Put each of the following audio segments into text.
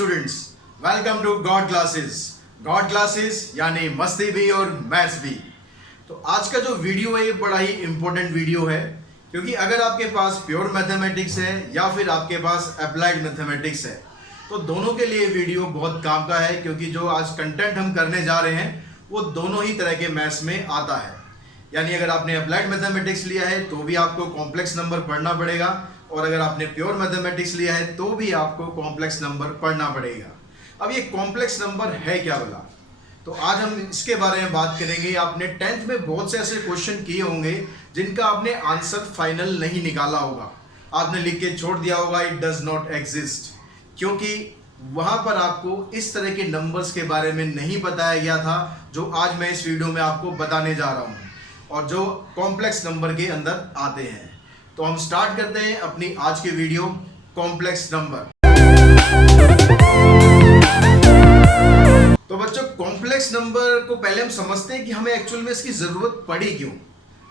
Students, welcome to God classes. God classes यानी मस्ती भी और मैथ्स भी। तो आज का जो वीडियो है ये बड़ा ही इंपॉर्टेंट वीडियो है, क्योंकि अगर आपके पास प्योर मैथमेटिक्स है या फिर आपके पास अप्लाइड मैथमेटिक्स है तो दोनों के लिए वीडियो बहुत काम का है, क्योंकि जो आज कंटेंट हम करने जा रहे हैं वो दोनों ही तरह के मैथ्स में आता है। यानी अगर आपने अप्लाइड मैथमेटिक्स लिया है तो भी आपको कॉम्प्लेक्स नंबर पढ़ना पड़ेगा, और अगर आपने प्योर मैथमेटिक्स लिया है तो भी आपको कॉम्प्लेक्स नंबर पढ़ना पड़ेगा। अब ये कॉम्प्लेक्स नंबर है क्या वाला, तो आज हम इसके बारे में बात करेंगे। आपने 10th में बहुत से ऐसे क्वेश्चन किए होंगे जिनका आपने आंसर फाइनल नहीं निकाला होगा, आपने लिख के छोड़ दिया होगा इट डज नॉट एग्जिस्ट, क्योंकि वहां पर आपको इस तरह के नंबर्स के बारे में नहीं बताया गया था जो आज मैं इस वीडियो में आपको बताने जा रहा हूं, और जो कॉम्प्लेक्स नंबर के अंदर आते हैं। तो हम स्टार्ट करते हैं अपनी आज की वीडियो कॉम्प्लेक्स नंबर। तो बच्चों, कॉम्प्लेक्स नंबर को पहले हम समझते हैं कि हमें एक्चुअल में इसकी जरूरत पड़ी क्यों।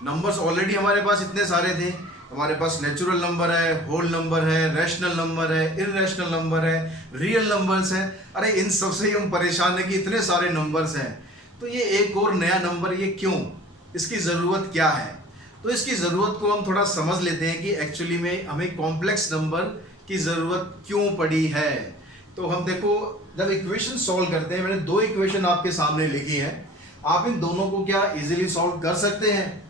नंबर्स ऑलरेडी हमारे पास इतने सारे थे, हमारे पास नेचुरल नंबर है, होल नंबर है, रैशनल नंबर है, इररेशनल नंबर है, रियल नंबर्स है। अरे इन सबसे ही हम परेशान है कि इतने सारे नंबर्स हैं, तो ये एक और नया नंबर ये क्यों, इसकी ज़रूरत क्या है। तो इसकी ज़रूरत को हम थोड़ा समझ लेते हैं कि एक्चुअली में हमें कॉम्प्लेक्स नंबर की ज़रूरत क्यों पड़ी है। तो हम देखो, जब इक्वेशन सॉल्व करते हैं, मैंने दो इक्वेशन आपके सामने लिखी है, आप इन दोनों को क्या इजीली सॉल्व कर सकते हैं।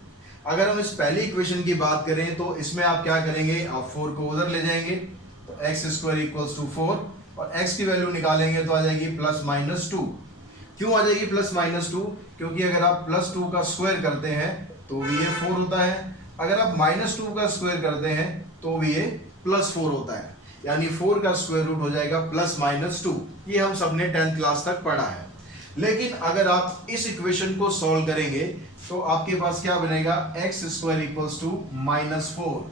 अगर हम इस पहली इक्वेशन की बात करें तो इसमें आप क्या करेंगे, आप 4 को उधर ले जाएंगे तो x² = 4, और x की वैल्यू निकालेंगे तो आ जाएगी +-2। क्यों आ जाएगी +-2? क्योंकि अगर आप +2 का स्क्वायर करते हैं तो भी ये 4 होता है, अगर आप -2 का स्क्वायर करते हैं तो भी ये +4 होता है, यानी 4 का स्क्वायर रूट हो जाएगा +-2। ये हम सबने 10th क्लास तक पढ़ा है। लेकिन अगर आप इस इक्वेशन को सॉल्व करेंगे तो आपके पास क्या बनेगा, x² = -4।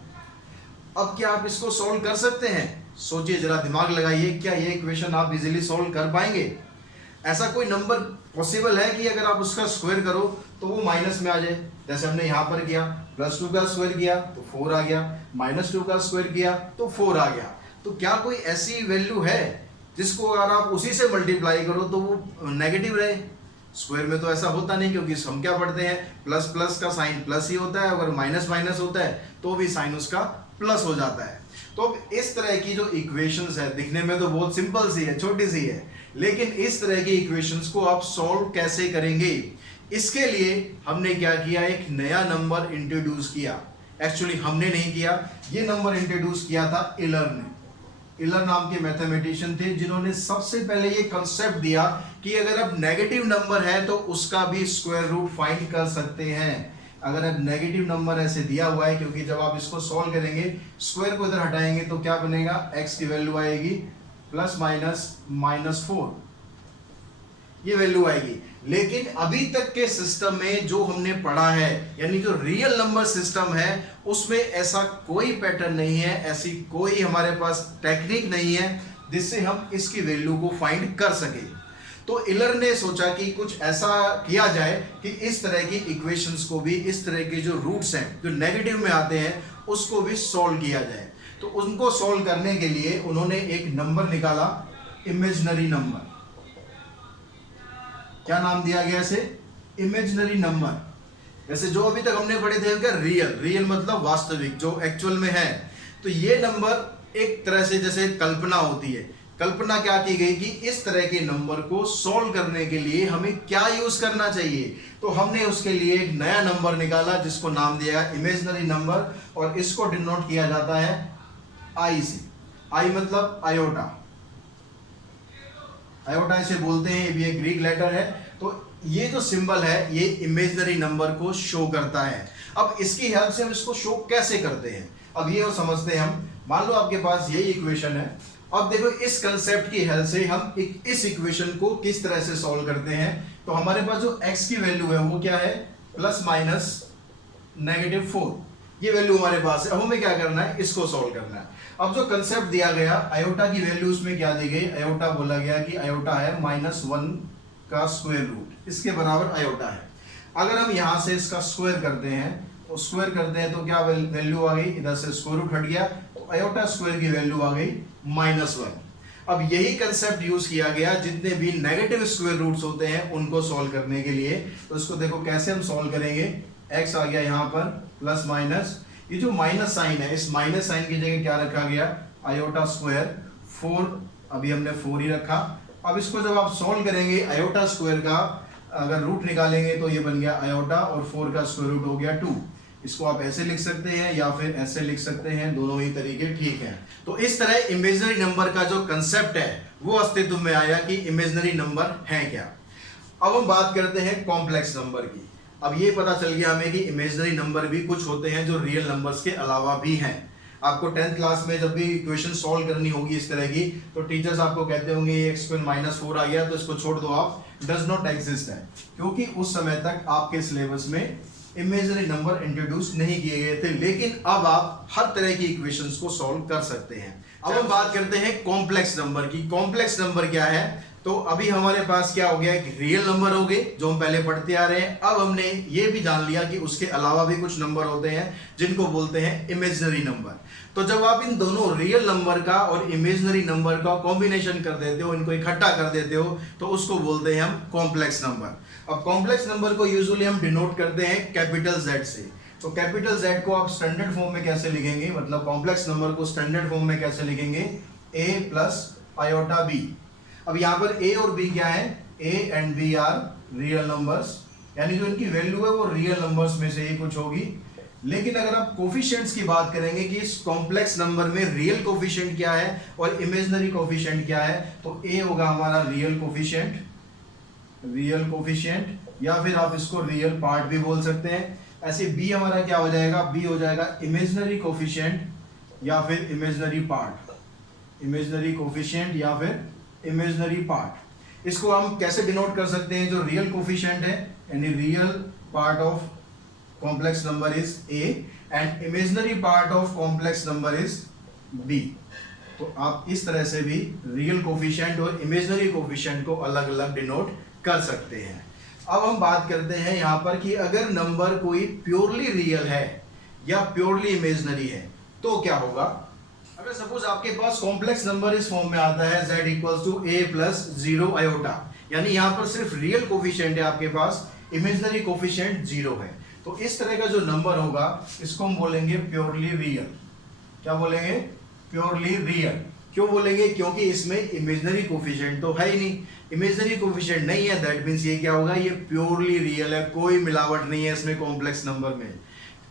अब क्या आप इसको सॉल्व कर सकते हैं? सोचिए जरा, दिमाग लगाइए, क्या ये इक्वेशन आप इजीली सॉल्व कर पाएंगे? ऐसा कोई नंबर पॉसिबल है कि अगर आप उसका स्क्वायर करो तो वो माइनस में आ जाए? जैसे हमने यहाँ पर किया, +2 का स्क्वायर किया तो 4 आ गया, -2 का स्क्वायर किया तो 4 आ गया। तो क्या कोई ऐसी वैल्यू है जिसको अगर आप उसी से मल्टीप्लाई करो तो वो नेगेटिव रहे? स्क्वायर में तो ऐसा होता नहीं, क्योंकि हम क्या पढ़ते हैं, प्लस प्लस का साइन प्लस ही होता है, अगर माइनस माइनस होता है तो भी साइन उसका प्लस हो जाता है। तो इस तरह की जो इक्वेशंस है, दिखने में तो बहुत सिंपल सी है, छोटी सी है, लेकिन इस तरह की इक्वेशंस को आप सॉल्व कैसे करेंगे, इसके लिए हमने क्या किया, एक नया नंबर इंट्रोड्यूस किया। एक्चुअली हमने नहीं किया, ये नंबर इंट्रोड्यूस किया था इलर ने। इलर नाम के मैथमेटिशियन थे जिन्होंने सबसे पहले ये कंसेप्ट दिया कि अगर अब नेगेटिव नंबर है तो उसका भी स्क्वायर रूट फाइंड कर सकते हैं। अगर अब नेगेटिव नंबर ऐसे दिया हुआ है, क्योंकि जब आप इसको सॉल्व करेंगे स्क्वायर को इधर हटाएंगे तो क्या बनेगा, x की वैल्यू आएगी ±-4, ये वैल्यू आएगी। लेकिन अभी तक के सिस्टम में जो हमने पढ़ा है, यानी जो रियल नंबर सिस्टम है, उसमें ऐसा कोई पैटर्न नहीं है, ऐसी कोई हमारे पास टेक्निक नहीं है जिससे हम इसकी वैल्यू को फाइंड कर सके। तो इलर ने सोचा कि कुछ ऐसा किया जाए कि इस तरह की इक्वेशंस को भी, इस तरह के जो रूट्स हैं जो नेगेटिव में आते हैं, उसको भी सॉल्व किया जाए। तो उनको सॉल्व करने के लिए उन्होंने एक नंबर निकाला, इमेजिनरी नंबर। क्या नाम दिया गया इसे, इमेजिनरी नंबर। जैसे जो अभी तक हमने पढ़े थे क्या, रियल मतलब वास्तविक, जो एक्चुअल में है। तो ये नंबर एक तरह से जैसे कल्पना होती है, कल्पना क्या की गई कि इस तरह के नंबर को सॉल्व करने के लिए हमें क्या यूज करना चाहिए। तो हमने उसके लिए एक नया नंबर निकाला जिसको नाम दिया इमेजिनरी नंबर, और इसको डिनोट किया जाता है आई से। आई मतलब आयोटा, आयोटा इसे बोलते हैं, ये ग्रीक लेटर है। तो ये जो सिंबल है ये इमेजिनरी नंबर को शो करता है। अब इसकी हेल्प से हम इसको शो कैसे करते हैं, अब ये समझते हैं हम। मान लो आपके पास ये इक्वेशन है, अब देखो इस कंसेप्ट की हेल्प से हम इस इक्वेशन को किस तरह से सॉल्व करते हैं। तो हमारे पास जो x की वैल्यू है वो क्या है, ±-4, ये वैल्यू हमारे पास है। अब हमें क्या करना है, इसको सॉल्व करना है। अब जो कंसेप्ट दिया गया, आयोटा की वैल्यू उसमें क्या दी गई, आयोटा बोला गया कि आयोटा है -1 का स्क्वायर रूट, इसके बराबर आयोटा है। अगर हम यहाँ से इसका स्क्वायर करते हैं तो स्क्वायर करते हैं तो क्या वैल्यू आ गई, इधर से स्क्वायर रूट हट गया तो आयोटा स्क्वायर की वैल्यू आ गई -1। अब यही कंसेप्ट यूज किया गया जितने भी नेगेटिव स्क्वायर रूट्स होते हैं उनको सॉल्व करने के लिए। तो इसको देखो कैसे हम सॉल्व करेंगे। x आ गया यहाँ पर प्लस माइनस, ये जो माइनस साइन है इस माइनस साइन की जगह क्या रखा गया, आयोटा स्क्वायर 4, अभी हमने 4 ही रखा। अब इसको जब आप सॉल्व करेंगे आयोटा स्क्वायर का अगर रूट निकालेंगे तो ये बन गया आयोटा और 4 का स्क्वायर रूट हो गया 2। इसको आप ऐसे लिख सकते हैं या फिर ऐसे लिख सकते हैं, दोनों ही तरीके ठीक हैं। तो इस तरह इमेजिनरी नंबर का जो कंसेप्ट है वो अस्तित्व में आया कि इमेजिनरी नंबर है क्या। अब हम बात करते हैं कॉम्प्लेक्स नंबर की। अब ये पता चल गया हमें कि इमेजिनरी नंबर भी कुछ होते हैं जो रियल नंबर्स के अलावा भी हैं। आपको 10th क्लास में जब भी इक्वेशन सॉल्व करनी होगी इस तरह की, तो टीचर्स आपको कहते होंगे ये x स्क्वायर माइनस 4 आ गया तो इसको छोड़ दो आप, डज नॉट एग्जिस्ट है, क्योंकि उस समय तक आपके सिलेबस में इमेजिनरी नंबर इंट्रोड्यूस नहीं किए गए थे। लेकिन अब आप हर तरह की इक्वेशंस को सॉल्व कर सकते हैं। अब हम बात करते हैं कॉम्प्लेक्स नंबर की। कॉम्प्लेक्स नंबर क्या है, तो अभी हमारे पास क्या हो गया, एक रियल नंबर हो गए जो हम पहले पढ़ते आ रहे हैं। अब हमने ये भी जान लिया कि उसके अलावा भी कुछ नंबर होते हैं जिनको बोलते हैं इमेजिनरी नंबर। तो जब आप इन दोनों रियल नंबर का और इमेजिनरी नंबर का कॉम्बिनेशन कर देते हो, इनको इकट्ठा कर देते हो, तो उसको बोलते हैं हम कॉम्प्लेक्स नंबर। अब कॉम्प्लेक्स नंबर को यूजुअली हम डिनोट करते हैं कैपिटल Z से। तो कैपिटल Z को आप स्टैंडर्ड फॉर्म में कैसे लिखेंगे, मतलब कॉम्प्लेक्स नंबर को स्टैंडर्ड फॉर्म में कैसे लिखेंगे, a प्लस आयोटा b। अब यहाँ पर a और b क्या है, a and b are real numbers, यानी जो इनकी वैल्यू है वो रियल नंबर्स में से ही कुछ होगी। लेकिन अगर आप कोफिशिएंट्स की बात करेंगे कि इस कॉम्प्लेक्स नंबर में रियल कोफिशिएंट क्या है और इमेजिनरी कोफिशिएंट क्या है, तो a होगा हमारा रियल कोफिशिएंट, या फिर आप इसको रियल पार्ट भी बोल सकते हैं। ऐसे b हमारा क्या हो जाएगा, b हो जाएगा इमेजिनरी कोफिशिएंट या फिर इमेजिनरी पार्ट। इसको हम कैसे डिनोट कर सकते हैं, जो रियल कोफिशिएंट है यानी real part of complex number is a and imaginary part of complex number is b। तो आप इस तरह से भी रियल कोफिशिएंट और इमेजिनरी कोफिशिएंट को अलग अलग डिनोट कर सकते हैं। अब हम बात करते हैं यहाँ पर कि अगर नंबर कोई प्योरली रियल है या प्योरली इमेजिनरी है तो क्या होगा। अगर सपोज आपके पास कॉम्प्लेक्स नंबर इस फॉर्म में आता है z equals to a plus 0 iota, यानी यहाँ पर सिर्फ रियल कोफिशिएंट है आपके पास, इमेजिनरी कोफिशिएंट 0 है, तो इस तरह का जो नंबर होगा इसको हम बोलेंगे प्योरली रियल। क्या बोलेंगे, प्योरली रियल। क्यों बोलेंगे, क्योंकि इसमें इमेजिनरी कोफिशिएंट तो है ही नहीं, इमेजिनरी कोफिशिएंट नहीं है, दैट मींस ये क्या होगा, ये प्योरली रियल है, कोई मिलावट नहीं है इसमें कॉम्प्लेक्स नंबर में,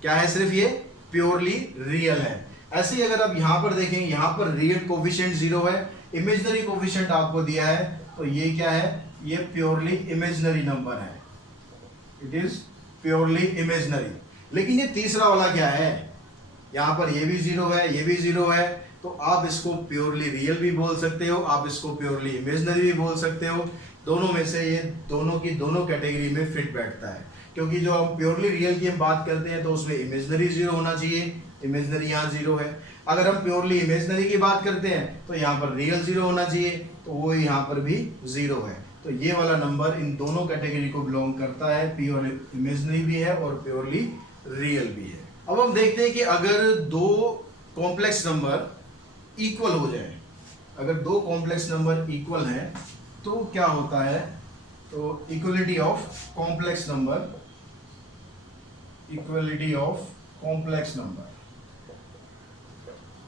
क्या है, सिर्फ ये प्योरली रियल है। ऐसे ही अगर आप यहाँ पर देखें, यहाँ पर रियल कोफिशिएंट 0 है, इमेजिनरी कोफिशिएंट आपको दिया है, तो ये क्या है, ये प्योरली इमेजिनरी नंबर है, इट इज प्योरली इमेजिनरी। लेकिन ये तीसरा वाला क्या है, यहाँ पर ये भी 0 है, ये भी 0 है, तो आप इसको प्योरली रियल भी बोल सकते हो, आप इसको प्योरली इमेजिनरी भी बोल सकते हो। दोनों में से ये दोनों की दोनों कैटेगरी में फिट बैठता है, क्योंकि जो हम प्योरली रियल की हम बात करते हैं तो उसमें इमेजिनरी 0 होना चाहिए, इमेजिनरी यहाँ 0 है। अगर हम प्योरली इमेजिनरी की बात करते हैं तो यहाँ पर रियल 0 होना चाहिए, तो वो यहाँ पर भी 0 है। तो ये वाला नंबर इन दोनों कैटेगरी को बिलोंग करता है, प्योर इमेजिनरी भी है और प्योरली रियल भी है। अब हम देखते हैं कि अगर दो कॉम्प्लेक्स नंबर इक्वल हो जाए, अगर दो कॉम्प्लेक्स नंबर इक्वल हैं तो क्या होता है, तो इक्वलिटी ऑफ कॉम्प्लेक्स नंबर,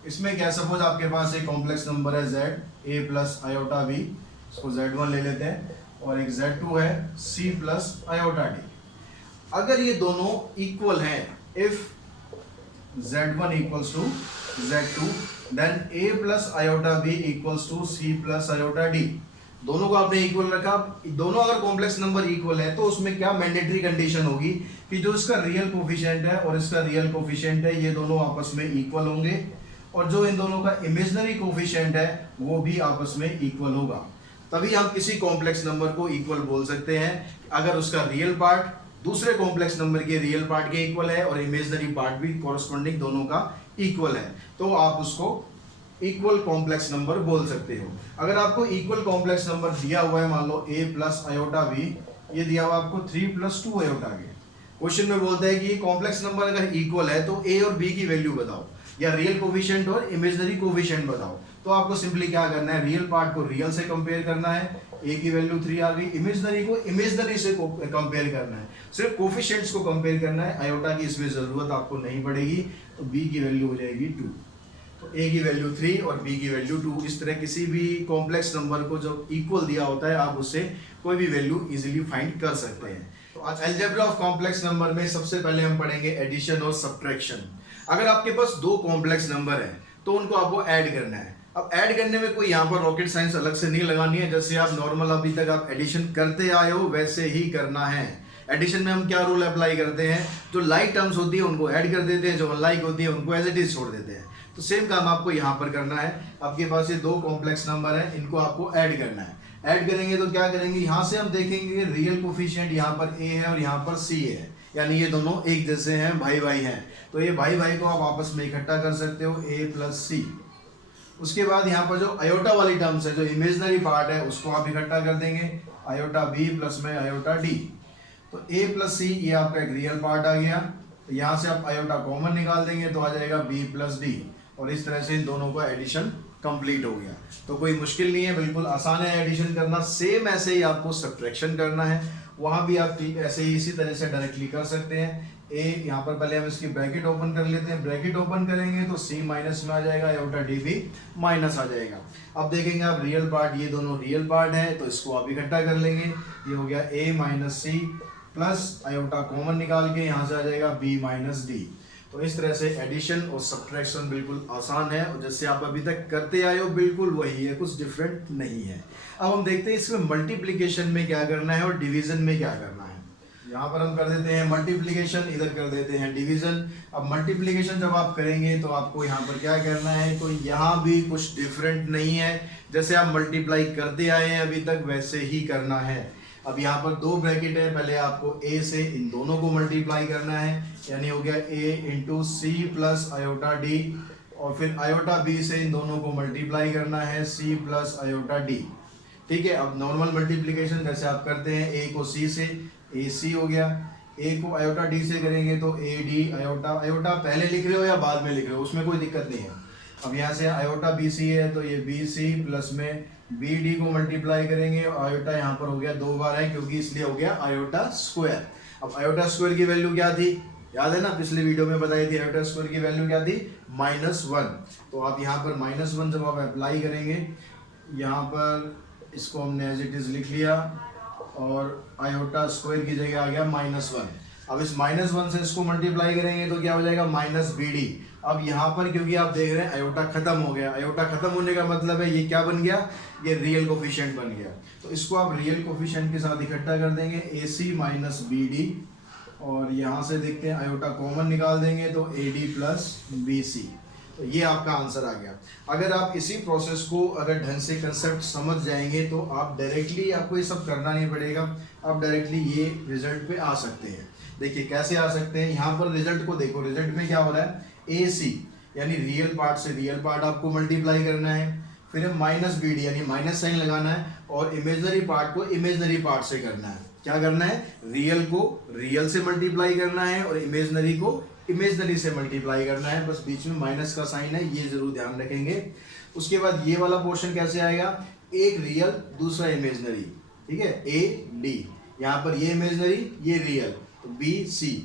इसमें क्या, सपोज आपके पास एक कॉम्प्लेक्स नंबर है z a plus iota b, इसको z1 ले लेते हैं, और एक z2 है c प्लस आयोटा d। अगर ये दोनों इक्वल हैं, if z1 equals to z2 then a plus iota b equals to c plus iota d। दोनों को आपने इक्वल रखा। दोनों अगर कॉम्प्लेक्स नंबर इक्वल है तो उसमें क्या मैंडेटरी कंडीशन होगी कि जो इसका रियल कोफिशिएंट है और इसका रियल कोफिशिएंट है ये दोनों आपस में इक्वल होंगे, और जो इन दोनों का इमेजिनरी कोफिशिएंट है वो भी आपस में इक्वल होगा, तभी हम किसी कॉम्प्लेक्स नंबर को इक्वल बोल सकते हैं। अगर उसका रियल पार्ट दूसरे कॉम्प्लेक्स नंबर के रियल पार्ट के इक्वल है और इमेजिनरी पार्ट भी कॉरस्पॉन्डिंग दोनों का इक्वल है, तो आप उसको इक्वल कॉम्प्लेक्स नंबर बोल सकते हो। अगर आपको इक्वल कॉम्प्लेक्स नंबर दिया हुआ है, मान लो a प्लस आयोटा b, ये दिया हुआ आपको 3 प्लस 2 आयोटा के, क्वेश्चन में बोलता है कि ये कॉम्प्लेक्स नंबर अगर इक्वल है तो a और b की वैल्यू बताओ, या रियल कोफिशिएंट और इमेजिनरी कोफिशिएंट बताओ, तो आपको सिंपली क्या करना है, रियल पार्ट को रियल से कंपेयर करना है, ए की वैल्यू 3 आ गई, इमेजिनरी को इमेजिनरी से कंपेयर करना है, सिर्फ कोफिशिएंट्स को कंपेयर करना है, आयोटा की इसमें जरूरत आपको नहीं पड़ेगी, तो बी की वैल्यू हो जाएगी 2, तो ए की वैल्यू 3 और बी की वैल्यू 2। इस तरह किसी भी कॉम्प्लेक्स नंबर को जब इक्वल दिया होता है आप उससे कोई भी वैल्यू इजीली फाइंड कर सकते हैं। तो आज अलजेब्रा ऑफ कॉम्प्लेक्स नंबर में सबसे पहले हम पढ़ेंगे एडिशन और सब्ट्रैक्शन। अगर आपके पास दो कॉम्प्लेक्स नंबर है तो उनको आपको ऐड करना है। अब ऐड करने में कोई यहाँ पर रॉकेट साइंस अलग से नहीं लगानी है, जैसे आप नॉर्मल अभी तक आप एडिशन करते आए हो वैसे ही करना है। एडिशन में हम क्या रूल अप्लाई करते हैं, जो लाइक टर्म्स होती है उनको ऐड कर देते हैं, जो अनलाइक होती है उनको एज इट इज छोड़ देते हैं। तो सेम काम आपको यहाँ पर करना है। आपके पास ये दो कॉम्प्लेक्स नंबर है, इनको आपको ऐड करना है। ऐड करेंगे तो क्या करेंगे, यहाँ से हम देखेंगे रियल कोफिशिएंट यहाँ पर ए है और यहाँ पर सी है, यानी ये दोनों एक जैसे हैं, भाई भाई हैं। तो ये भाई भाई को आप आपस में इकट्ठा कर सकते हो, ए प्लस सी। उसके बाद यहाँ पर जो अयोटा वाली टर्म्स है, जो इमेजिनरी पार्ट है, उसको आप इकट्ठा कर देंगे, अयोटा बी प्लस में अयोटा डी। तो ए प्लस सी ये आपका एक रियल पार्ट आ गया। तो यहाँ से आप अयोटा कॉमन निकाल देंगे तो आ जाएगा बी प्लस डी, और इस तरह से इन दोनों का एडिशन कंप्लीट हो गया। तो कोई मुश्किल नहीं है, बिल्कुल आसान है एडिशन करना। सेम ऐसे ही आपको सब्ट्रैक्शन करना है, वहाँ भी आप ऐसे ही इसी तरह से डायरेक्टली कर सकते हैं। ए यहाँ पर पहले हम इसकी ब्रैकेट ओपन कर लेते हैं, ब्रैकेट ओपन करेंगे तो सी माइनस में आ जाएगा, अयोटा डी भी माइनस आ जाएगा। अब देखेंगे आप रियल पार्ट, ये दोनों रियल पार्ट है तो इसको आप इकट्ठा कर लेंगे, ये हो गया A minus C plus iota common निकाल के यहाँ से आ जाएगा बी माइनस डी। तो इस तरह से एडिशन और सब्ट्रैक्शन बिल्कुल आसान है, और जैसे आप अभी तक करते आए हो बिल्कुल वही है, कुछ डिफरेंट नहीं है। अब हम देखते हैं इसमें मल्टीप्लिकेशन में क्या करना है और डिवीजन में क्या करना है। यहाँ पर हम कर देते हैं मल्टीप्लिकेशन, इधर कर देते हैं डिवीजन। अब मल्टीप्लिकेशन जब आप करेंगे तो आपको यहाँ पर क्या करना है, तो यहाँ भी कुछ डिफरेंट नहीं है, जैसे आप मल्टीप्लाई करते आए हैं अभी तक वैसे ही करना है। अब यहाँ पर दो ब्रैकेट है, पहले आपको a से इन दोनों को मल्टीप्लाई करना है, यानी हो गया a into C plus iota D, और फिर अयोटा b से इन दोनों को मल्टीप्लाई करना है, c प्लस अयोटा d। ठीक है, अब नॉर्मल मल्टीप्लिकेशन जैसे आप करते हैं, a को c से ac हो गया, a को अयोटा d से करेंगे तो ad अयोटा, अयोटा पहले लिख रहे हो या बाद में लिख रहे हो उसमें कोई दिक्कत नहीं है। अब यहाँ से अयोटा bc है तो ये bc प्लस में bd को मल्टीप्लाई करेंगे, और अयोटा यहाँ पर हो गया 2 बार है क्योंकि इसलिए हो गया अयोटा स्क्वायर। अब अयोटा स्क्वायर की वैल्यू क्या थी, याद है ना, पिछले वीडियो में बताई थी, अयोटा स्क्वायर की वैल्यू क्या थी, -1। तो आप यहाँ पर -1 जब आप अप्लाई करेंगे, यहाँ पर इसको हमने एज इट इज लिख लिया, और अयोटा स्क्वायर की जगह आ गया -1। अब इस -1 से इसको मल्टीप्लाई करेंगे तो क्या हो जाएगा, -bd। अब यहाँ पर क्योंकि आप देख रहे हैं अयोटा खत्म हो गया, अयोटा खत्म होने का मतलब है ये क्या बन गया, ये रियल कोफिशिएंट बन गया। तो इसको आप रियल कोफिशिएंट के साथ इकट्ठा कर देंगे, ac माइनस bd, और यहाँ से देखते हैं अयोटा कॉमन निकाल देंगे तो ad प्लस bc। तो ये आपका आंसर आ गया। अगर आप इसी प्रोसेस को अगर ढंग से कंसेप्ट समझ जाएंगे तो आप डायरेक्टली, आपको ये सब करना नहीं पड़ेगा, आप डायरेक्टली ये रिजल्ट पे आ सकते हैं। देखिए कैसे आ सकते हैं, यहाँ पर रिजल्ट को देखो, रिजल्ट में क्या हो रहा है, AC यानी रियल पार्ट से रियल पार्ट आपको मल्टीप्लाई करना है, फिर माइनस bd यानी माइनस साइन लगाना है, और इमेजनरी पार्ट को इमेजनरी पार्ट से करना है। क्या करना है, रियल को रियल से मल्टीप्लाई करना है और इमेजनरी को इमेजनरी से मल्टीप्लाई करना है, बस बीच में माइनस का साइन है, ये जरूर ध्यान रखेंगे। उसके बाद ये वाला पोर्शन कैसे आएगा, एक रियल दूसरा इमेजनरी, ठीक है, AD, यहाँ पर ये इमेजनरी ये रियल, तो BC।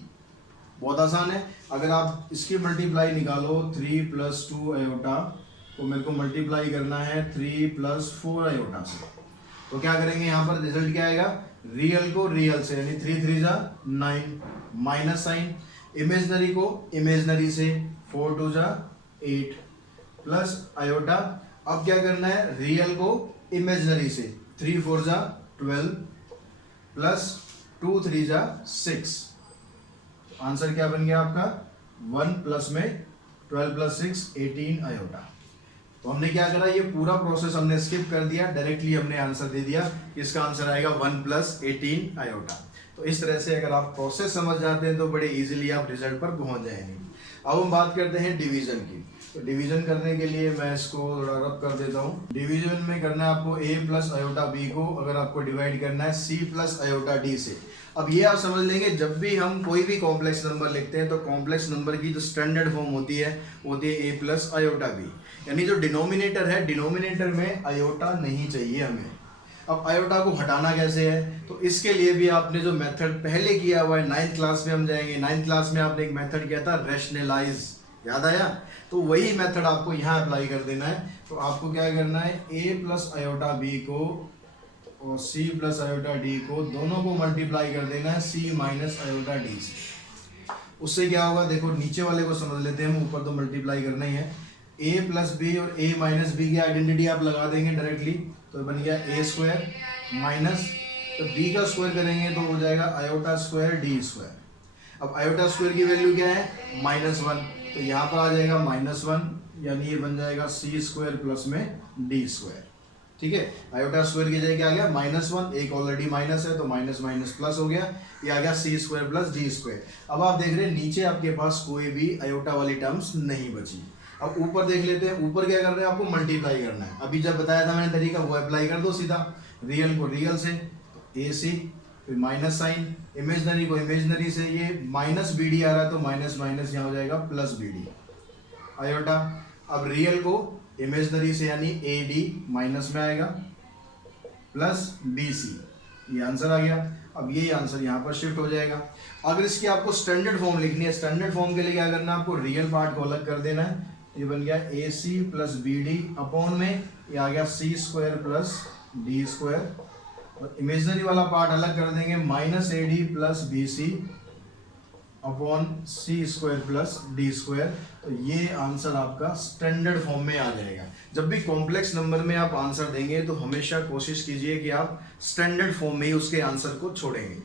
बहुत आसान है। अगर आप इसकी मल्टीप्लाई निकालो, 3 + 2 अयोटा को मेरे को मल्टीप्लाई करना है 3 + 4 अयोटा से, तो क्या करेंगे, यहाँ पर रिजल्ट क्या आएगा, रियल को रियल से यानी 3 3 जा 9 माइनस साइन, इमेजनरी को इमेजनरी से 4 2 जा 8 प्लस अयोटा। अब क्या करना है, रियल को इमेजनरी से 3 4 जा 12 प्लस 2 3 जा 6। आंसर क्या बन गया आपका, 1 प्लस में 12 + 6 18 अयोटा। तो हमने क्या करा, ये पूरा प्रोसेस हमने स्किप कर दिया, डायरेक्टली हमने आंसर दे दिया, इसका आंसर आएगा 1 + 18 अयोटा। तो इस तरह से अगर आप प्रोसेस समझ जाते हैं तो बड़े इजीली आप रिजल्ट पर पहुंच जाएंगे। अब हम बात करते हैं डिवीजन की। तो डिवीजन करने के लिए मैं इसको थोड़ा रब कर देता हूँ। डिवीजन में करना है आपको a + अयोटा b को, अगर आपको डिवाइड करना है c + अयोटा d से। अब ये आप समझ लेंगे, जब भी हम कोई भी कॉम्प्लेक्स नंबर लिखते हैं तो कॉम्प्लेक्स नंबर की जो स्टैंडर्ड फॉर्म होती है वो होती है a प्लस आयोटा बी, यानी जो डिनोमिनेटर है, डिनोमिनेटर में आयोटा नहीं चाहिए हमें। अब आयोटा को हटाना कैसे है, तो इसके लिए भी आपने जो मेथड पहले किया हुआ है, 9th क्लास में हम जाएंगे, 9th क्लास में आपने एक मेथड किया था रैशनलाइज, याद आया? तो वही मेथड आपको यहाँ अप्लाई कर देना है। तो आपको क्या करना है, a प्लस आयोटा बी को और c प्लस आयोटा डी को दोनों को मल्टीप्लाई कर देना है c माइनस आयोटा डी से। उससे क्या होगा, देखो नीचे वाले को समझ लेते हैं हम, ऊपर तो मल्टीप्लाई करना ही है। a प्लस बी और a माइनस बी की आइडेंटिटी आप लगा देंगे डायरेक्टली, तो बन गया a स्क्वायर माइनस, तो b का स्क्वायर करेंगे तो हो जाएगा आयोटा स्क्वायर डी स्क्वायर। अब आयोटा स्क्वायर की वैल्यू क्या है, -1, तो यहाँ पर आ जाएगा -1, यानी ये बन जाएगा c स्क्वायर प्लस में d स्क्वायर। ठीक है, आयोटा स्क्वायर की जगह क्या आ गया, -1, एक ऑलरेडी माइनस है तो माइनस माइनस प्लस हो गया, ये आ गया c square plus d square. अब आप देख रहे हैं नीचे आपके पास कोई भी आयोटा वाली टर्म्स नहीं बची। अब ऊपर देख लेते हैं, ऊपर क्या कर रहे हैं, आपको मल्टीप्लाई करना है। अभी जब बताया था मैंने तरीका, वो अप्लाई कर दो सीधा, रियल को रियल से तो AC, फिर माइनस साइन, इमेजनरी को इमेजनरी से, ये माइनस बी डी आ रहा है तो माइनस माइनस यहाँ हो जाएगा प्लस बी डी आयोटा। अब रियल को इमेजनरी से यानी AD माइनस में आएगा प्लस BC, ये आंसर आ गया। अब ये आंसर यहाँ पर शिफ्ट हो जाएगा। अगर इसकी आपको स्टैंडर्ड फॉर्म लिखनी है, स्टैंडर्ड फॉर्म के लिए क्या करना है, आपको रियल पार्ट को अलग कर देना है। ये बन गया AC प्लस BD अपॉन में ये आ गया c square plus d square, और इमेजनरी वाला पार्ट अलग कर देंगे, -AD plus BC upon c square plus d square. तो ये आंसर आपका स्टैंडर्ड फॉर्म में आ जाएगा। जब भी कॉम्प्लेक्स नंबर में आप आंसर देंगे तो हमेशा कोशिश कीजिए कि आप स्टैंडर्ड फॉर्म में ही उसके आंसर को छोड़ेंगे।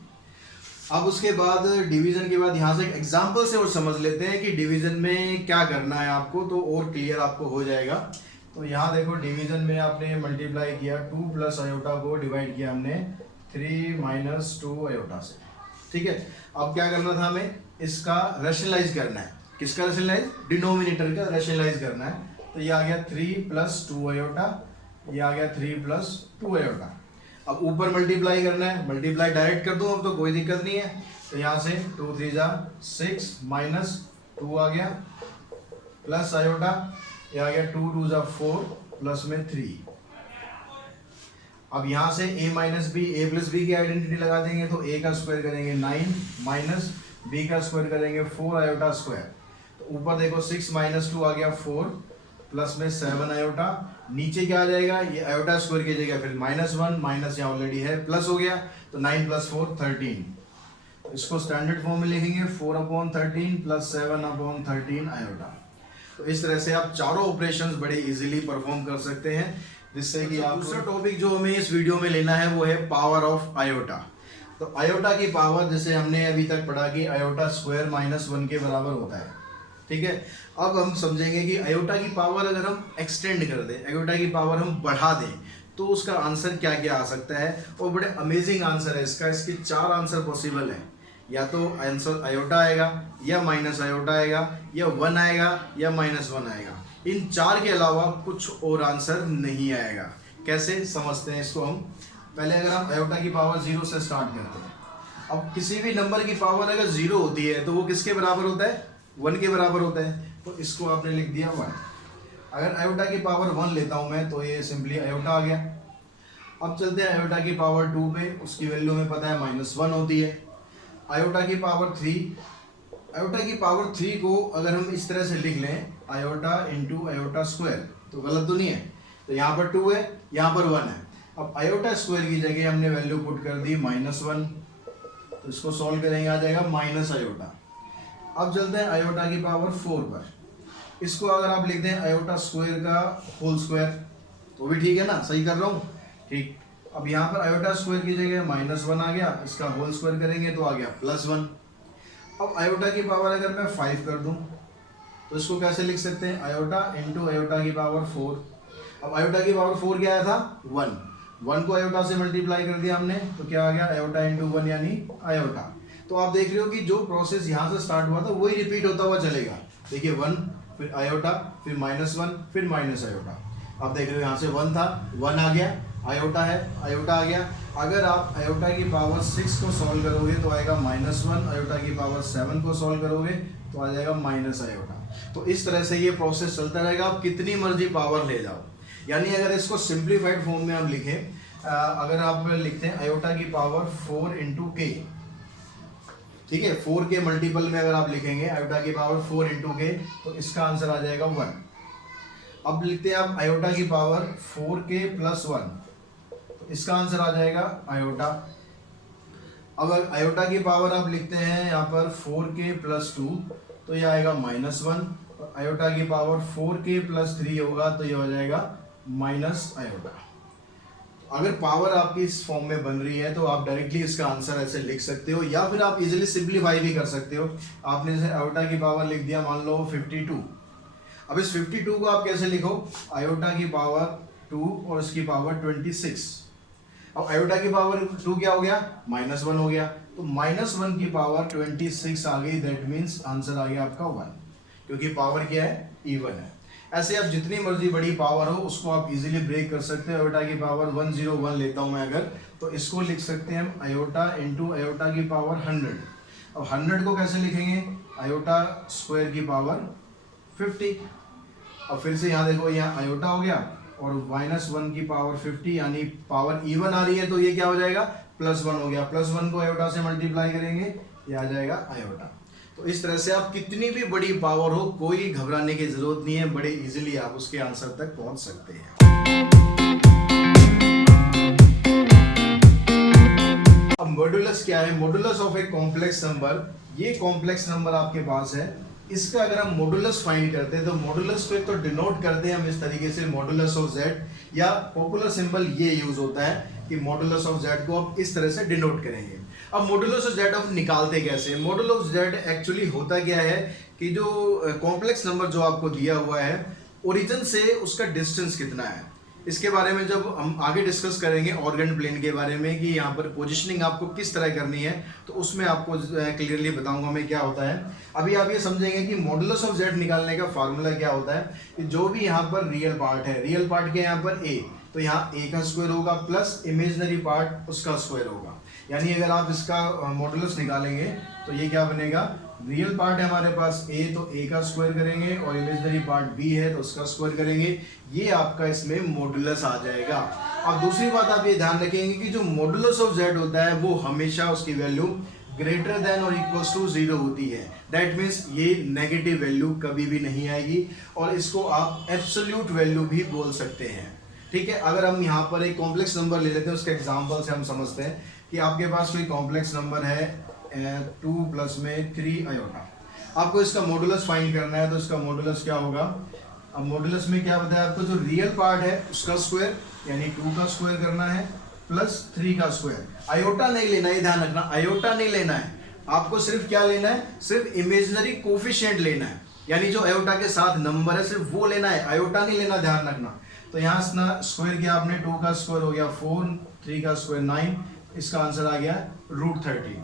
अब उसके बाद डिवीजन के बाद यहाँ से एक एग्जाम्पल से और समझ लेते हैं कि डिवीजन में क्या करना है आपको, तो और क्लियर आपको हो जाएगा। तो यहाँ देखो डिवीजन में आपने मल्टीप्लाई किया 2 प्लस आयोटा को डिवाइड किया हमने 3 माइनस 2 आयोटा से। ठीक है, अब क्या करना था हमें, इसका रैशनलाइज करना है। किसका रैशनलाइज, डिनोमिनेटर का रैशनलाइज करना है। तो ये आ गया 3 प्लस 2 आयोटा, ये आ गया 3 प्लस 2 आयोटा। अब ऊपर मल्टीप्लाई करना है, मल्टीप्लाई डायरेक्ट कर दो अब तो कोई दिक्कत नहीं है। तो यहाँ से 2 3 जा 6 माइनस 2 आ गया प्लस आयोटा, ये आ गया 2 2 जा 4 प्लस में 3। अब यहाँ से a minus B, a plus B की आइडेंटिटी लगा देंगे तो a का स्क्वायर करेंगे 9 माइनस b का स्क्वायर करेंगे 4 आयोटा स्क्वायर। तो ऊपर देखो 6 माइनस 2 आ गया 4 प्लस में 7 आयोटा, नीचे क्या आ जाएगा, ये आयोटा स्क्वायर की जगह फिर -1 माइनस यहाँ ऑलरेडी है प्लस हो गया, तो 9 प्लस 4 13। तो इसको स्टैंडर्ड फॉर्म में लिखेंगे 4/13 प्लस 7/13 आयोटा। तो इस तरह से आप चारों ऑपरेशंस बड़े इजीली परफॉर्म कर सकते हैं, जिससे कि आप दूसरा टॉपिक जो हमें इस वीडियो में लेना है वो है पावर ऑफ आयोटा। तो आयोटा की पावर जैसे हमने अभी तक पढ़ा कि आयोटा स्क्वायर -1 के बराबर होता है। ठीक है, अब हम समझेंगे कि आयोटा की पावर अगर हम एक्सटेंड कर दें, आयोटा की पावर हम बढ़ा दें तो उसका आंसर क्या क्या आ सकता है। और बड़े अमेजिंग आंसर है इसका, इसके 4 आंसर पॉसिबल है। या तो आंसर आयोटा आएगा, या माइनस आयोटा आएगा, या 1 आएगा, या -1 आएगा। इन 4 के अलावा कुछ और आंसर नहीं आएगा। कैसे समझते हैं इसको हम, पहले अगर हम आयोटा की पावर 0 से स्टार्ट करते हैं। अब किसी भी नंबर की पावर अगर 0 होती है तो वो किसके बराबर होता है, 1 के बराबर होता है। तो इसको आपने लिख दिया 1। अगर आयोटा की पावर 1 लेता हूँ मैं तो ये सिंपली आयोटा आ गया। अब चलते हैं आयोटा की पावर 2 पे, उसकी वैल्यू हमें पता है -1 होती है। आयोटा की पावर 3, आयोटा की पावर 3 को अगर हम इस तरह से लिख लें आयोटा इंटू आयोटा स्क्वायर तो गलत तो नहीं है। तो यहाँ पर 2 है, यहाँ पर 1 है। अब आयोटा स्क्वायर की जगह हमने वैल्यू पुट कर दी -1, तो इसको सॉल्व करेंगे आ जाएगा माइनस आयोटा। अब चलते हैं आयोटा की पावर 4 पर, इसको अगर आप लिखते हैं आयोटा स्क्वायर का होल स्क्वायर तो भी ठीक है ना, सही कर रहा हूँ, ठीक। अब यहाँ पर आयोटा स्क्वायर की जगह -1 आ गया, इसका होल स्क्वायर करेंगे तो आ गया +1। अब आयोटा की पावर अगर मैं 5 कर दूं तो इसको कैसे लिख सकते हैं, आयोटा इंटू आयोटा की पावर 4। अब आयोटा की पावर 4 क्या आया था, 1 को आयोटा से मल्टीप्लाई कर दिया हमने तो क्या आ गया, आयोटा इंटू 1 यानी आयोटा। तो आप देख रहे हो कि जो प्रोसेस यहाँ से स्टार्ट हुआ था वही रिपीट होता हुआ चलेगा। देखिए 1 फिर आयोटा फिर -1 फिर माइनस आयोटा। आप देख रहे हो यहाँ से 1 था, 1 आ गया, आयोटा है, आयोटा आ गया। अगर आप आयोटा की पावर 6 को सॉल्व करोगे तो आएगा -1, आयोटा की पावर 7 को सॉल्व करोगे तो आ जाएगा माइनस आयोटा। तो इस तरह से ये प्रोसेस चलता रहेगा, आप कितनी मर्जी पावर ले जाओ। यानी अगर इसको सिंप्लीफाइड फॉर्म में हम लिखें, अगर आप लिखते हैं आयोटा की पावर 4 इंटू के, ठीक है, 4 के मल्टीपल में अगर आप लिखेंगे आयोटा की पावर 4 इंटू के तो इसका आंसर आ जाएगा 1। अब लिखते हैं आप आयोटा की पावर 4k प्लस 1 तो इसका आंसर आ जाएगा आयोटा। अब आयोटा की पावर आप लिखते हैं यहाँ पर 4k प्लस 2 तो ये आएगा -1। आयोटा की पावर 4k प्लस 3 होगा तो ये हो जाएगा माइनस आयोटा। अगर पावर आपकी इस फॉर्म में बन रही है तो आप डायरेक्टली इसका आंसर ऐसे लिख सकते हो, या फिर आप इजीली सिंप्लीफाई भी कर सकते हो। आपने जैसे आयोटा की पावर लिख दिया मान लो 52, अब इस 52 को आप कैसे लिखो, आयोटा की पावर 2 और इसकी पावर 26। अब आयोटा की पावर 2 क्या हो गया, -1 हो गया, तो -1 की पावर 26 आ गई, दैट मीन्स आंसर आ गया आपका 1, क्योंकि पावर क्या है, इवन है। ऐसे आप जितनी मर्जी बड़ी पावर हो उसको आप इजीली ब्रेक कर सकते हो। आयोटा की पावर 101 लेता हूं मैं अगर, तो इसको लिख सकते हैं हम आयोटा इंटू आयोटा की पावर 100। अब 100 को कैसे लिखेंगे, आयोटा स्क्वायर की पावर 50। अब फिर से यहाँ देखो, यहाँ आयोटा हो गया और -1 की पावर 50, यानी पावर इवन आ रही है तो ये क्या हो जाएगा, +1 हो गया। +1 को आयोटा से मल्टीप्लाई करेंगे, ये आ जाएगा आयोटा। तो इस तरह से आप कितनी भी बड़ी पावर हो, कोई घबराने की जरूरत नहीं है, बड़े इजीली आप उसके आंसर तक पहुंच सकते हैं। अब मॉड्यूलस क्या है, modulus of a complex number. ये कॉम्प्लेक्स नंबर आपके पास है, इसका अगर हम मॉड्यूलस फाइंड करते हैं तो मॉड्यूलस को तो डिनोट करते हैं हम इस तरीके से, मॉड्यूलस ऑफ जेड, या पॉपुलर सिंबल ये यूज होता है कि मॉड्यूलस ऑफ जेड को आप इस तरह से डिनोट करेंगे। अब मॉड्यूलस ऑफ जेड आप निकालते कैसे, मॉड्यूलस ऑफ जेड एक्चुअली होता क्या है कि जो कॉम्प्लेक्स नंबर जो आपको दिया हुआ है, ओरिजिन से उसका डिस्टेंस कितना है, इसके बारे में जब हम आगे डिस्कस करेंगे ऑर्गन प्लेन के बारे में कि यहाँ पर पोजीशनिंग आपको किस तरह करनी है, तो उसमें आपको क्लियरली बताऊंगा मैं क्या होता है। अभी आप ये समझेंगे कि मॉड्यूलस ऑफ जेड निकालने का फार्मूला क्या होता है, कि जो भी यहाँ पर रियल पार्ट है, रियल पार्ट के यहाँ पर ए, तो यहाँ ए का स्क्वायर होगा प्लस इमेजिनरी पार्ट उसका स्क्वायर होगा। यानी अगर आप इसका मॉड्यूलस निकालेंगे तो ये क्या बनेगा, रियल पार्ट है हमारे पास ए तो ए का स्क्वायर करेंगे और इमेजिनरी पार्ट बी है तो उसका स्क्वायर करेंगे, ये आपका इसमें मॉड्यूलस आ जाएगा। अब दूसरी बात आप ये ध्यान रखेंगे कि जो मॉड्यूलस ऑफ जेड होता है वो हमेशा उसकी वैल्यू ग्रेटर देन और इक्वल्स टू 0 होती है। दैट मीन्स ये नेगेटिव वैल्यू कभी भी नहीं आएगी, और इसको आप एब्सोल्यूट वैल्यू भी बोल सकते हैं। ठीक है, अगर हम यहाँ पर एक कॉम्प्लेक्स नंबर ले लेते हैं, उसके एग्जाम्पल से हम समझते हैं कि आपके पास कोई कॉम्प्लेक्स नंबर है 2 प्लस में 3 आयोटा, आपको इसका मॉड्यूलस फाइंड करना है, तो इसका मॉड्यूलस क्या होगा। अब मॉड्यूलस में क्या बताया आपको, जो रियल पार्ट है उसका स्क्वायर यानी 2 का स्क्वायर करना है प्लस 3 का स्क्वायर। आयोटा नहीं लेना, ये ध्यान रखना, आयोटा नहीं लेना है आपको, सिर्फ क्या लेना है, सिर्फ इमेजिनरी कोफिशिएंट लेना है, यानी जो आयोटा के साथ नंबर है सिर्फ वो लेना है, आयोटा नहीं लेना, ध्यान रखना। तो यहाँ स्क्वायर किया आपने, 2 का स्क्वायर हो गया 4, 3 का स्क्वायर 9, इसका आंसर आ गया √30।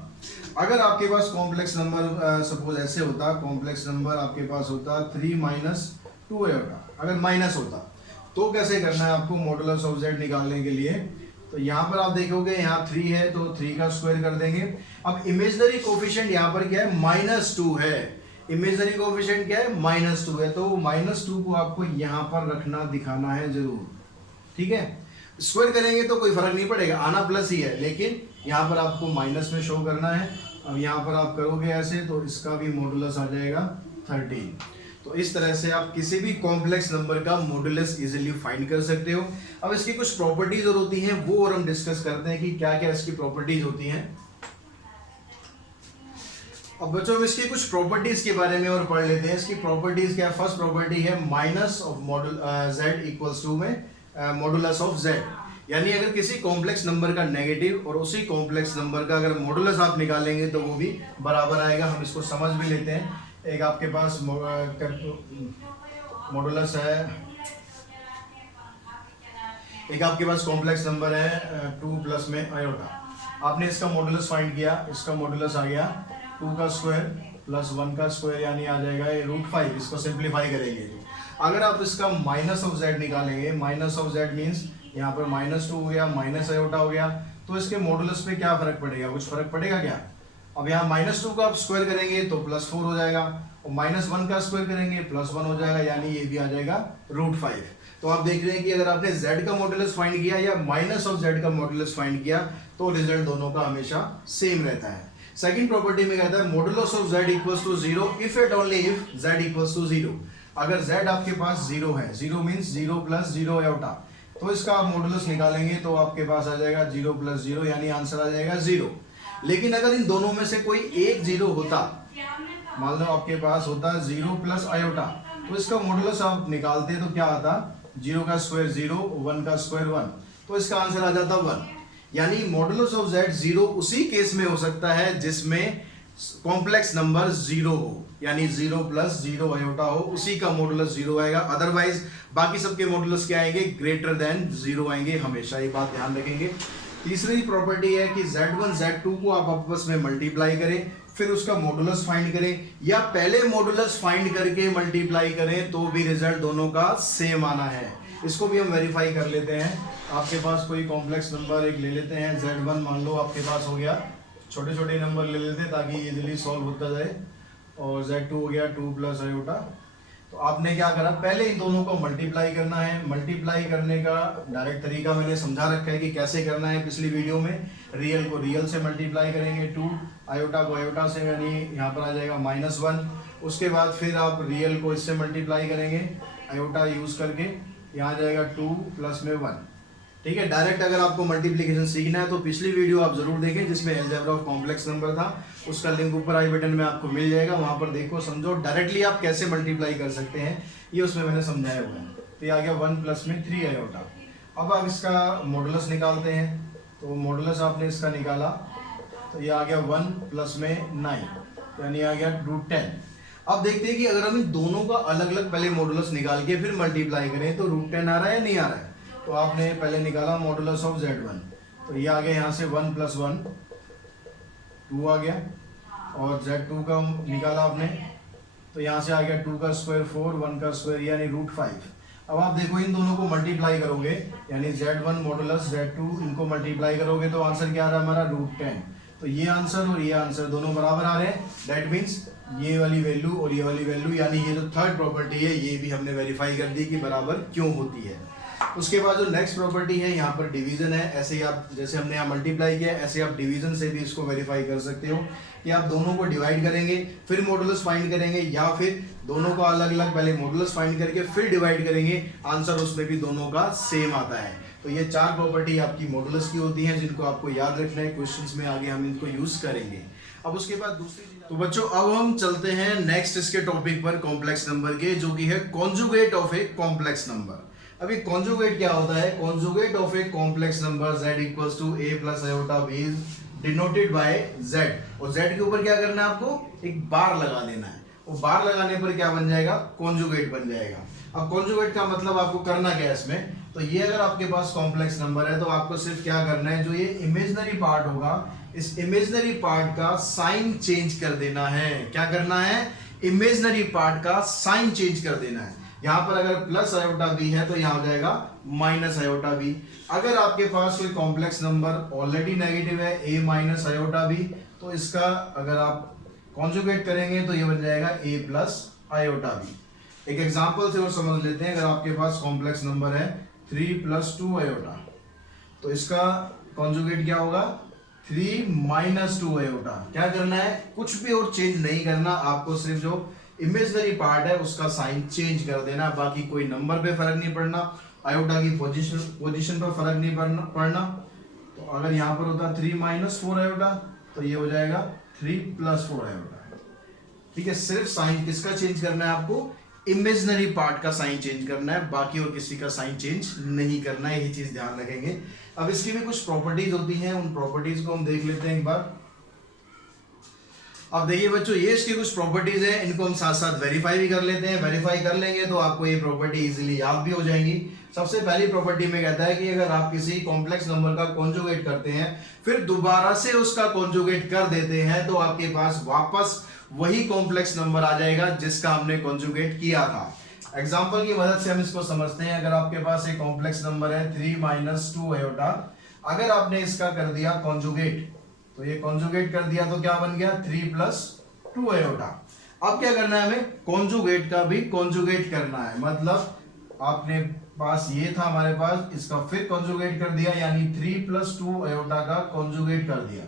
अगर आपके पास कॉम्प्लेक्स नंबर सपोज ऐसे होता, कॉम्प्लेक्स नंबर आपके पास होता 3 - 2 आयोटा, अगर माइनस होता तो कैसे करना है आपको मॉड्यूलस ऑफ जेड निकालने के लिए। तो यहाँ पर आप देखोगे यहाँ 3 है तो 3 का स्क्वायर कर देंगे। अब इमेजिनरी कोफिशिएंट यहाँ पर क्या है, -2 है, इमेजिनरी कोफिशिएंट क्या है, -2 है, तो -2 को आपको यहाँ पर रखना, दिखाना है जरूर। ठीक है, स्क्वायर करेंगे तो कोई फर्क नहीं पड़ेगा, आना प्लस ही है, लेकिन यहाँ पर आपको माइनस में शो करना है। अब यहाँ पर आप करोगे ऐसे तो इसका भी मॉड्यूलस आ जाएगा 13। तो इस तरह से आप किसी भी कॉम्प्लेक्स नंबर का मॉड्यूलस इजीली फाइंड कर सकते हो। अब इसकी कुछ प्रॉपर्टीज और होती हैं, वो और हम डिस्कस करते हैं कि क्या क्या इसकी प्रॉपर्टीज होती हैं। अब बच्चों इसकी कुछ प्रॉपर्टीज के बारे में और पढ़ लेते हैं। इसकी प्रॉपर्टीज क्या है, फर्स्ट प्रॉपर्टी है minus of Z equals to में मॉड्यूलस ऑफ जेड, यानी अगर किसी कॉम्प्लेक्स नंबर का नेगेटिव और उसी कॉम्प्लेक्स नंबर का अगर मॉड्यूलस आप निकालेंगे तो वो भी बराबर आएगा। हम इसको समझ भी लेते हैं। एक आपके पास मॉड्यूलस है, एक आपके पास कॉम्प्लेक्स नंबर है 2 प्लस में आयोटा, आपने इसका मॉड्यूलस फाइंड किया, इसका मॉड्यूलस आ गया 2 का स्क्वायर प्लस 1 का स्क्वायर, यानी आ जाएगा ये √5। इसको सिंप्लीफाई करेंगे अगर आप इसका माइनस ऑफ z निकालेंगे, माइनस ऑफ z मीन्स यहाँ पर -2 हो गया, माइनस आयोटा हो गया, तो इसके मॉडुलस पे क्या फर्क पड़ेगा, कुछ फर्क पड़ेगा क्या? अब यहाँ -2 का आप स्क्वायर करेंगे तो +4 हो जाएगा, और -1 का स्क्वायर करेंगे +1 हो जाएगा, यानी ये भी आ जाएगा √5। तो आप देख रहे हैं कि अगर आपने z का मॉडुलस फाइंड किया या माइनस ऑफ z का मॉडुलस फाइंड किया तो रिजल्ट दोनों का हमेशा सेम रहता है। सेकंड प्रॉपर्टी में कहता है modulus of z equals to 0 if at only if z equals to 0। अगर z आपके पास 0 है, 0 मीन्स 0 + 0 आयोटा, तो इसका आप मॉडुलस निकालेंगे तो आपके पास आ जाएगा 0 + 0, यानी आंसर आ जाएगा 0। लेकिन अगर इन दोनों में से कोई एक 0 होता, मान लो आपके पास होता 0 + आयोटा, तो इसका मॉडुलस आप निकालते तो क्या आता, 0 का स्क्वायर 0, 1 का स्क्वायर 1, तो इसका आंसर आ जाता 1। यानी मॉडुलस ऑफ z 0 उसी केस में हो सकता है जिसमें कॉम्प्लेक्स नंबर 0 हो, यानी 0 + 0 आयोटा हो, उसी का मॉडुलस 0 आएगा। अदरवाइज बाकी सबके मॉडुलस क्या आएंगे, ग्रेटर देन 0 आएंगे हमेशा, ये बात ध्यान रखेंगे। तीसरी प्रॉपर्टी है कि z1 z2 को आप आपस में मल्टीप्लाई करें, फिर उसका मॉडुलस फाइंड करें, या पहले मॉडुलस फाइंड करके मल्टीप्लाई करें तो भी रिजल्ट दोनों का सेम आना है। इसको भी हम वेरीफाई कर लेते हैं। आपके पास कोई कॉम्प्लेक्स नंबर एक ले लेते हैं, z1 मान लो आपके पास हो गया, छोटे छोटे नंबर ले लेते हैं ताकि इजीली सॉल्व होता जाए, और z2 हो गया 2 + आयोटा। तो आपने क्या करा, पहले इन दोनों को मल्टीप्लाई करना है। मल्टीप्लाई करने का डायरेक्ट तरीका मैंने समझा रखा है कि कैसे करना है पिछली वीडियो में। रियल को रियल से मल्टीप्लाई करेंगे, 2 आयोटा को आयोटा से, यानी यहाँ पर आ जाएगा -1। उसके बाद फिर आप रियल को इससे मल्टीप्लाई करेंगे आयोटा यूज करके, यहाँ आ जाएगा 2 + में 1। ठीक है, डायरेक्ट अगर आपको मल्टीप्लिकेशन सीखना है तो पिछली वीडियो आप जरूर देखें जिसमें अलजेब्रा ऑफ कॉम्प्लेक्स नंबर था, उसका लिंक ऊपर आई बटन में आपको मिल जाएगा, वहां पर देखो समझो डायरेक्टली आप कैसे मल्टीप्लाई कर सकते हैं, ये उसमें मैंने समझाया हुआ है। तो ये आ गया 1 + में 3 आयोटा। अब आप इसका मॉडुलस निकालते हैं, तो मॉडुलस आपने इसका निकाला तो ये आ गया 1 + में 9, यानी आ गया √10। अब देखते हैं कि अगर हम इन दोनों का अलग अलग पहले मॉडुलस निकाल के फिर मल्टीप्लाई करें तो √10 आ रहा है या नहीं आ रहा है। तो आपने पहले निकाला मॉडुलस ऑफ z1, तो ये आ गया यहाँ से 1 + 1 2 आ गया, और z2 का निकाला आपने तो यहाँ से आ गया 2 का स्क्वायर 4, 1 का स्क्वायर यानी √5। अब आप देखो इन दोनों को मल्टीप्लाई करोगे, यानी z1 मॉडुलस z2 इनको मल्टीप्लाई करोगे तो आंसर क्या आ रहा है हमारा √10। तो ये आंसर और ये आंसर दोनों बराबर आ रहे हैं, दैट मीन्स ये वाली वैल्यू और ये वाली वैल्यू, यानी ये जो थर्ड प्रॉपर्टी है ये भी हमने वेरीफाई कर दी कि बराबर क्यों होती है। उसके बाद जो नेक्स्ट प्रॉपर्टी है यहाँ पर डिवीजन है। ऐसे ही आप जैसे हमने यहाँ मल्टीप्लाई किया ऐसे आप डिवीजन से भी इसको वेरीफाई कर सकते हो कि आप दोनों को डिवाइड करेंगे फिर मॉडुलस फाइंड करेंगे, या फिर दोनों को अलग अलग पहले मॉडुलस फाइंड करके फिर डिवाइड करेंगे, आंसर उसमें भी दोनों का सेम आता है। तो ये 4 प्रॉपर्टी आपकी मॉडुलस की होती हैं जिनको आपको याद रखना है, क्वेश्चंस में आगे हम इनको यूज करेंगे। अब उसके बाद दूसरी चीज, तो बच्चों अब हम चलते हैं नेक्स्ट इसके टॉपिक पर कॉम्प्लेक्स नंबर के, जो कि है conjugate of a complex number. अभी कॉन्जुगेट क्या होता है, conjugate of a complex number z equals to a + iota b denoted by z, और z के ऊपर क्या करना है आपको, एक बार लगा देना है, वो बार लगाने पर क्या बन जाएगा, कॉन्जुगेट बन जाएगा। अब कॉन्जुगेट का मतलब आपको करना क्या है इसमें, तो ये अगर आपके पास कॉम्प्लेक्स नंबर है तो आपको सिर्फ क्या करना है, जो ये इमेजिनरी पार्ट होगा इस इमेजिनरी पार्ट का साइन चेंज कर देना है। क्या करना है, इमेजिनरी पार्ट का साइन चेंज कर देना है। यहाँ पर अगर प्लस आयोटा बी है तो यहाँ हो जाएगा माइनस आयोटा बी। अगर आपके पास कोई कॉम्प्लेक्स नंबर ऑलरेडी नेगेटिव है a माइनस आयोटा बी, तो इसका अगर आप कॉन्जुगेट करेंगे तो ये बन जाएगा a प्लस आयोटा बी। एक एग्जांपल से और समझ लेते हैं, अगर आपके पास कॉम्प्लेक्स नंबर है 3 + 2 आयोटा, तो इसका कॉन्जुगेट क्या होगा 3 - 2 आयोटा। क्या करना है, कुछ भी और चेंज नहीं करना, आपको सिर्फ जो इमेजिनरी पार्ट है उसका साइन चेंज कर देना, बाकी कोई नंबर पे फर्क नहीं पड़ना, आयोटा की पोजीशन पर फर्क नहीं पड़ना। तो अगर यहाँ पर होता 3 - 4 आयोटा तो ये हो जाएगा 3 + 4 आयोटा। ठीक है, सिर्फ साइन किसका चेंज करना है आपको, इमेजिनरी पार्ट का साइन चेंज करना है, बाकी और किसी का साइन चेंज नहीं करना है, यही चीज ध्यान रखेंगे। अब इसकी भी कुछ प्रॉपर्टीज होती हैं, उन प्रॉपर्टीज को हम देख लेते हैं एक बार। अब देखिए बच्चों, ये इसकी कुछ प्रॉपर्टीज हैं, इनको हम साथ साथ वेरीफाई भी कर लेते हैं। वेरीफाई कर लेंगे तो आपको ये प्रॉपर्टी इजीली याद भी हो जाएंगी। सबसे पहली प्रॉपर्टी में कहता है कि अगर आप किसी कॉम्प्लेक्स नंबर का कॉन्जुगेट करते हैं फिर दोबारा से उसका कॉन्जुगेट कर देते हैं तो आपके पास वापस वही कॉम्प्लेक्स नंबर आ जाएगा जिसका हमने कॉन्जुगेट किया था। एग्जाम्पल की मदद से हम इसको समझते हैं। अगर आपके पास एक कॉम्प्लेक्स नंबर है 3 माइनस 2 आयोटा, अगर आपने इसका कर दिया कॉन्जुगेट, तो ये कॉन्जुगेट कर दिया तो क्या बन गया 3 प्लस 2 आयोटा। अब क्या करना है, हमें कॉन्जुगेट का भी कॉन्जुगेट करना है, मतलब आपने पास ये था हमारे पास, इसका फिर कॉन्जुगेट कर दिया, यानी 3 प्लस 2 आयोटा का कॉन्जुगेट कर दिया,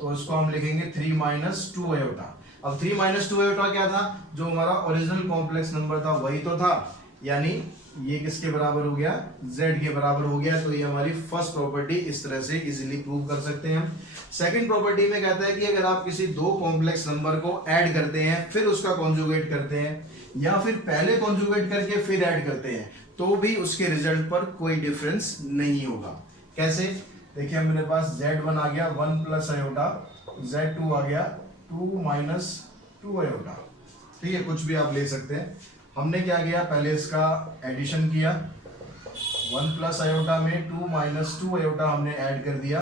तो इसको हम लिखेंगे 3 माइनस 2 आयोटा। अब 3 माइनस 2 आयोटा क्या था, जो हमारा ओरिजिनल कॉम्प्लेक्स नंबर था वही तो था, यानी ये किसके बराबर हो गया, z के बराबर हो गया। तो ये हमारी फर्स्ट प्रॉपर्टी इस तरह से इजीली प्रूव कर सकते हैं हम। सेकंड प्रॉपर्टी में कहता है कि अगर आप किसी दो कॉम्प्लेक्स नंबर को ऐड करते हैं फिर उसका कॉन्जुगेट करते हैं, या फिर पहले कॉन्जुगेट करके फिर ऐड करते हैं, तो भी उसके रिजल्ट पर कोई डिफरेंस नहीं होगा। कैसे, देखिए मेरे पास z1 आ गया 1 प्लस आयोटा, z2 आ गया 2 माइनस 2 आयोटा, ठीक है, कुछ भी आप ले सकते हैं। हमने क्या किया, पहले इसका एडिशन किया, 1 प्लस आयोटा में 2 माइनस 2 आयोटा हमने ऐड कर दिया,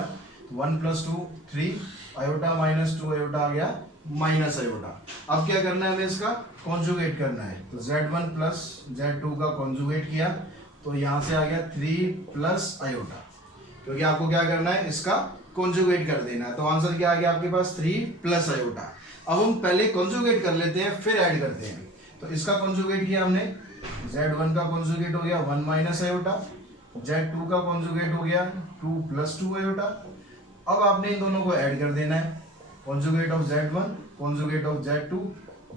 1 प्लस 2 3 आयोटा माइनस 2 आयोटा आ गया माइनस आयोटा। अब क्या करना है, हमें इसका कॉन्जुगेट करना है, तो z1 प्लस z2 का कॉन्जुगेट किया, तो यहाँ से आ गया 3 प्लस आयोटा, क्योंकि आपको क्या करना है, इसका कॉन्जुगेट कर देना है। तो आंसर क्या आ गया आपके पास 3 प्लस आयोटा। अब हम पहले कॉन्जुगेट कर लेते हैं फिर ऐड करते हैं। तो इसका कॉन्जुगेट किया हमने, z1 का कॉन्जुगेट हो गया 1 माइनस आयोटा, z2 का कॉन्जुगेट हो गया 2 प्लस 2 आयोटा। अब आपने इन दोनों को ऐड कर देना है, conjugate of z1 conjugate of z2,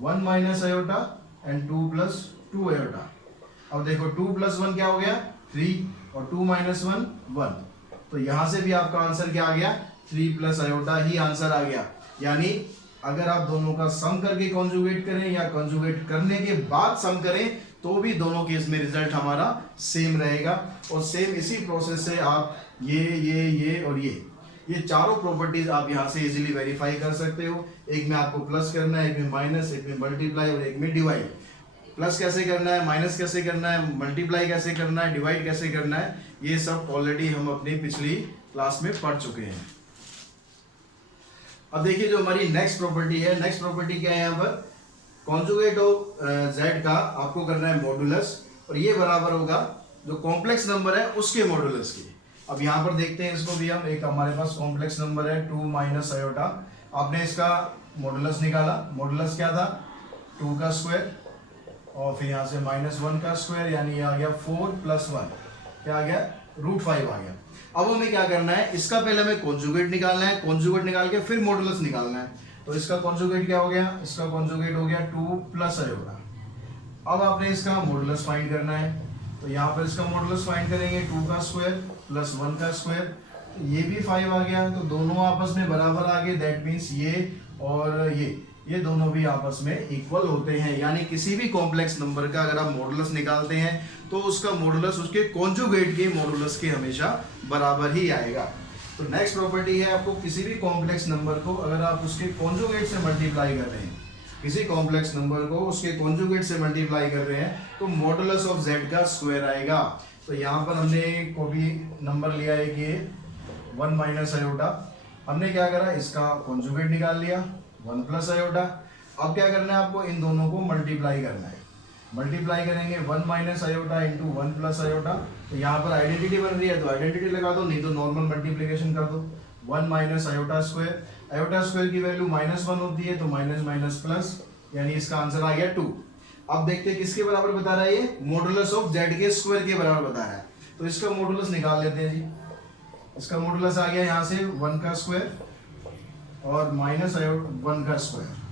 1 minus iota and 2 plus 2 iota. अब देखो 2 प्लस 1 क्या हो गया 3 और 2 माइनस 1 1, तो यहां से भी आपका आंसर क्या आ गया 3 प्लस आयोटा ही आंसर आ गया। यानी अगर आप दोनों का सम करके कॉन्जुगेट करें या कॉन्जुगेट करने के बाद सम करें, तो भी दोनों केस में रिजल्ट हमारा सेम रहेगा। और सेम इसी प्रोसेस से आप ये और ये चारों प्रॉपर्टीज आप यहाँ से इजीली वेरीफाई कर सकते हो। एक में आपको प्लस करना है, एक में माइनस, एक में मल्टीप्लाई और एक में डिवाइड। प्लस कैसे करना है, माइनस कैसे करना है, मल्टीप्लाई कैसे करना है, डिवाइड कैसे करना है, ये सब ऑलरेडी हम अपनी पिछली क्लास में पढ़ चुके हैं। अब देखिए जो हमारी नेक्स्ट प्रॉपर्टी है, नेक्स्ट प्रॉपर्टी क्या है, यहाँ पर कॉन्जुगेट ऑफ z का आपको करना है मॉडुलस, और ये बराबर होगा जो कॉम्प्लेक्स नंबर है उसके मॉडुलस की। अब यहाँ पर देखते हैं इसको भी हम, एक हमारे पास कॉम्प्लेक्स नंबर है 2 माइनस आयोटा, आपने इसका मॉडुलस निकाला, मॉडुलस क्या था 2 का स्क्वायर और फिर यहाँ से -1 का स्क्वायर, यानी ये आ गया 4 प्लस 1, क्या आ गया √5 आ गया। अब हमें क्या करना है, इसका पहले हमें कॉन्जुगेट निकालना है, कॉन्जुगेट निकाल के फिर मॉडुलस निकालना है। तो इसका कॉन्जुगेट क्या हो गया, इसका कॉन्जुगेट हो गया 2 प्लस आयोटा। अब आपने इसका मॉडुलस फाइंड करना है, तो यहाँ पर इसका मॉडुलस फाइंड करेंगे 2 का स्क्वायर प्लस 1 का स्क्वायर, ये भी 5 आ गया, तो दोनों आपस में बराबर आ गए, दैट मीन्स ये और ये दोनों भी आपस में इक्वल होते हैं। यानी किसी भी कॉम्प्लेक्स नंबर का अगर आप मॉडुलस निकालते हैं तो उसका मॉडुलस उसके कॉन्जुगेट के मॉडुलस के हमेशा बराबर ही आएगा। तो नेक्स्ट प्रॉपर्टी है, आपको किसी भी कॉम्प्लेक्स नंबर को अगर आप उसके कॉन्जुगेट से मल्टीप्लाई कर रहे हैं, किसी कॉम्प्लेक्स नंबर को उसके कॉन्जुगेट से मल्टीप्लाई कर रहे हैं, तो मॉडुलस ऑफ z का स्क्वायर आएगा। तो यहाँ पर हमने को भी नंबर लिया है कि 1 माइनस आयोटा, हमने क्या करा, इसका कॉन्जुगेट निकाल लिया 1 प्लस आयोटा। अब क्या करना है, आपको इन दोनों को मल्टीप्लाई करना है, मल्टीप्लाई करेंगे 1 minus iota into 1 plus iota. तो यहाँ पर आइडेंटिटी बन रही है तो आइडेंटिटी लगा दो, नहीं तो नॉर्मल मल्टीप्लिकेशन कर दो। 1 minus iota square, iota square की वैल्यू -1 होती है, तो माइनस माइनस प्लस, यानी इसका आंसर आ गया 2। अब देखते हैं किसके बराबर बता रहा है, ये मॉडुलस ऑफ z के स्क्वायर के बराबर बता रहा है। तो इसका मॉडुलस निकाल लेते हैं जी। इसका मॉडुलस आ गया यहाँ से 1 का स्क्वायर और -1 का स्क्वायर,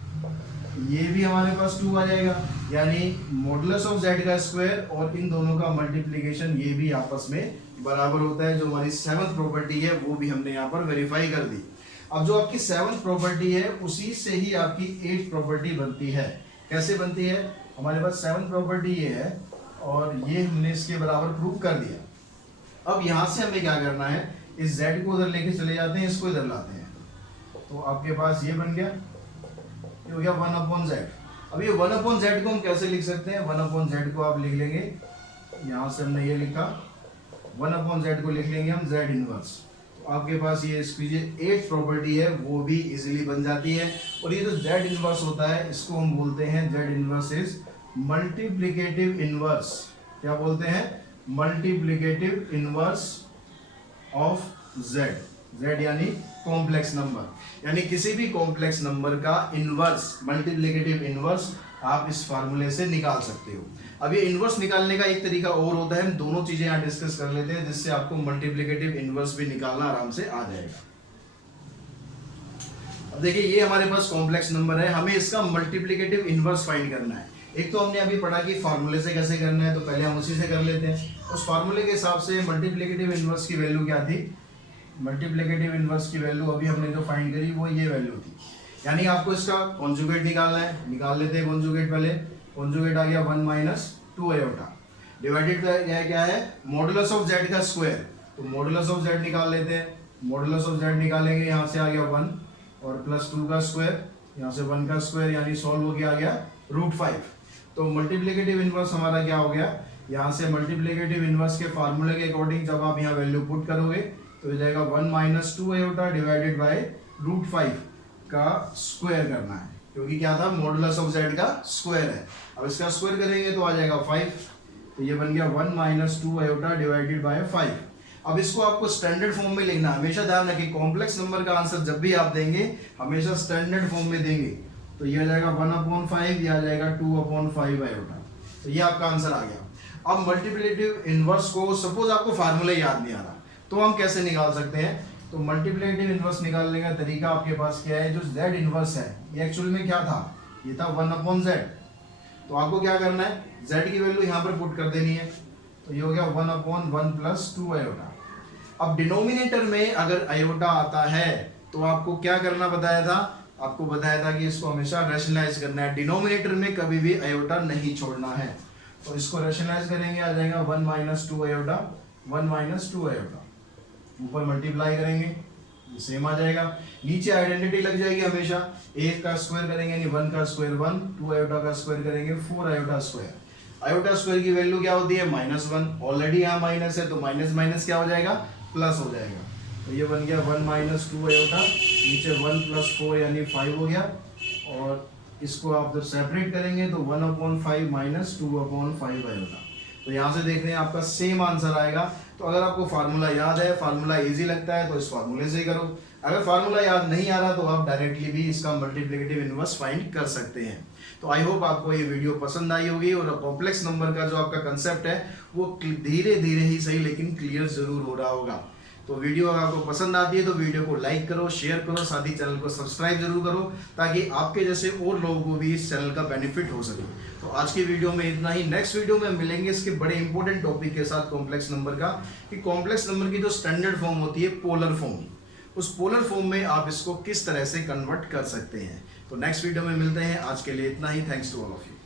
ये भी हमारे पास 2 आ जाएगा, यानी मॉडुलस ऑफ z का स्क्वायर और इन दोनों का मल्टीप्लिकेशन ये भी आपस में बराबर होता है। जो हमारी 7th प्रॉपर्टी है वो भी हमने यहाँ पर वेरीफाई कर दी। अब जो आपकी 7th प्रॉपर्टी है उसी से ही आपकी 8th प्रॉपर्टी बनती है। कैसे बनती है, हमारे पास 7th प्रॉपर्टी ये है और ये हमने इसके बराबर प्रूव कर दिया। अब यहाँ से हमें क्या करना है, इस z को उधर लेके चले जाते हैं, इसको इधर लाते हैं, तो आपके पास ये बन गया, ये हो गया 1/z। अब ये 1/z को हम कैसे लिख सकते हैं, 1/z को आप लिख लेंगे, यहाँ से हमने ये लिखा 1/z को लिख लेंगे हम z इनवर्स। तो आपके पास ये इसकी जो 8th प्रॉपर्टी है वो भी इजीली बन जाती है। और ये जो z इनवर्स होता है इसको हम बोलते हैं z inverse is multiplicative inverse, क्या बोलते हैं, multiplicative inverse of Z, Z यानी कॉम्प्लेक्स नंबर, यानी किसी भी कॉम्प्लेक्स नंबर का इनवर्स, मल्टीप्लिकेटिव इनवर्स आप इस फार्मूले से निकाल सकते हो। अब ये इनवर्स निकालने का एक तरीका और होता है, हम दोनों चीजें यहाँ डिस्कस कर लेते हैं जिससे आपको मल्टीप्लिकेटिव इनवर्स भी निकालना आराम से आ जाएगा। अब देखिए ये हमारे पास कॉम्प्लेक्स नंबर है, हमें इसका मल्टीप्लिकेटिव इनवर्स फाइंड करना है। एक तो हमने अभी पढ़ा कि फार्मूले से कैसे करना है, तो पहले हम उसी से कर लेते हैं। उस फार्मूले के हिसाब से मल्टीप्लिकेटिव इनवर्स की वैल्यू क्या थी, मल्टीप्लिकेटिव इनवर्स की वैल्यू अभी हमने जो फाइंड करी वो ये वैल्यू थी, यानी आपको इसका कॉन्जुगेट निकालना है। निकाल लेते हैं कॉन्जुगेट, पहले कॉन्जुगेट आ गया 1 माइनस 2 आयोटा, डिवाइडेड क्या है मॉडुलस ऑफ जेड का स्क्वायर, तो मॉडुलस ऑफ जेड निकाल लेते हैं। मॉडुलस ऑफ जेड निकालेंगे, यहाँ से आ गया 1 और प्लस 2 का स्क्वायर, यहाँ से 1 का स्क्वायर, यानी सॉल्व हो गया आ गया √5। तो मल्टीप्लिकेटिव इनवर्स हमारा क्या हो गया, यहाँ से मल्टीप्लिकेटिव इनवर्स के फार्मूले के अकॉर्डिंग जब आप यहाँ वैल्यू पुट करोगे तो हो जाएगा 1 माइनस 2 आयोटा डिवाइडेड बाय √5 का स्क्वायर करना है, क्योंकि क्या था मॉडुलस ऑफ जेड का स्क्वायर है। अब इसका स्क्वायर करेंगे तो आ जाएगा 5, तो ये बन गया 1 माइनस 2 आयोटा डिवाइडेड बाय 5। अब इसको आपको स्टैंडर्ड फॉर्म में लिखना, हमेशा ध्यान रखिए कॉम्प्लेक्स नंबर का आंसर जब भी आप देंगे हमेशा स्टैंडर्ड फॉर्म में देंगे। तो ये आ जाएगा 1/5, ये आ जाएगा 2/5 आयोटा, तो ये आपका आंसर आ गया। अब मल्टीप्लिकेटिव इनवर्स को सपोज आपको फार्मूला याद नहीं आ रहा तो हम कैसे निकाल सकते हैं, तो मल्टीप्लिकेटिव इनवर्स निकालने का तरीका आपके पास क्या है, जो z इनवर्स है ये एक्चुअल में क्या था, ये था 1/z। तो आपको क्या करना है, z की वैल्यू यहाँ पर पुट कर देनी है, तो ये हो गया 1/1 प्लस 2 आयोटा। अब डिनोमिनेटर में अगर आयोटा आता है तो आपको क्या करना बताया था, आपको बताया था कि इसको हमेशा रैशनलाइज करना है, डिनोमिनेटर में कभी भी आयोटा नहीं छोड़ना है। तो इसको रैशनलाइज करेंगे, आ जाएगा 1 माइनस 2 आयोटा, 1 माइनस 2 आयोटा, ऊपर मल्टीप्लाई करेंगे सेम आ जाएगा, नीचे आइडेंटिटी लग जाएगी हमेशा, 1 का स्क्वायर करेंगे यानी 1 का स्क्वायर 1, 2 आयोटा का स्क्वायर करेंगे 4 आयोटा स्क्वायर। आयोटा स्क्वायर की वैल्यू क्या होती है -1, ऑलरेडी यहाँ माइनस है तो माइनस माइनस क्या हो जाएगा, प्लस हो जाएगा। तो ये बन गया 1 माइनस 2 आयोटा, नीचे 1 प्लस 4 यानी 5 हो गया, और इसको आप जब सेपरेट करेंगे तो 1/5 माइनस 2/5 आयोटा। तो यहाँ से देखने आपका सेम आंसर आएगा। तो अगर आपको फार्मूला याद है, फार्मूला इजी लगता है तो इस फार्मूले से ही करो, अगर फार्मूला याद नहीं आ रहा तो आप डायरेक्टली भी इसका मल्टीप्लिकेटिव इनवर्स फाइंड कर सकते हैं। तो आई होप आपको ये वीडियो पसंद आई होगी, और कॉम्प्लेक्स नंबर का जो आपका कंसेप्ट है वो धीरे धीरे ही सही लेकिन क्लियर जरूर हो रहा होगा। तो वीडियो अगर आपको पसंद आती है तो वीडियो को लाइक करो, शेयर करो, साथ ही चैनल को सब्सक्राइब जरूर करो ताकि आपके जैसे और लोगों को भी इस चैनल का बेनिफिट हो सके। तो आज की वीडियो में इतना ही, नेक्स्ट वीडियो में मिलेंगे इसके बड़े इंपॉर्टेंट टॉपिक के साथ कॉम्प्लेक्स नंबर का, कि कॉम्प्लेक्स नंबर की जो स्टैंडर्ड फॉर्म होती है पोलर फॉर्म, उस पोलर फॉर्म में आप इसको किस तरह से कन्वर्ट कर सकते हैं। तो नेक्स्ट वीडियो में मिलते हैं, आज के लिए इतना ही, thanks to all of you.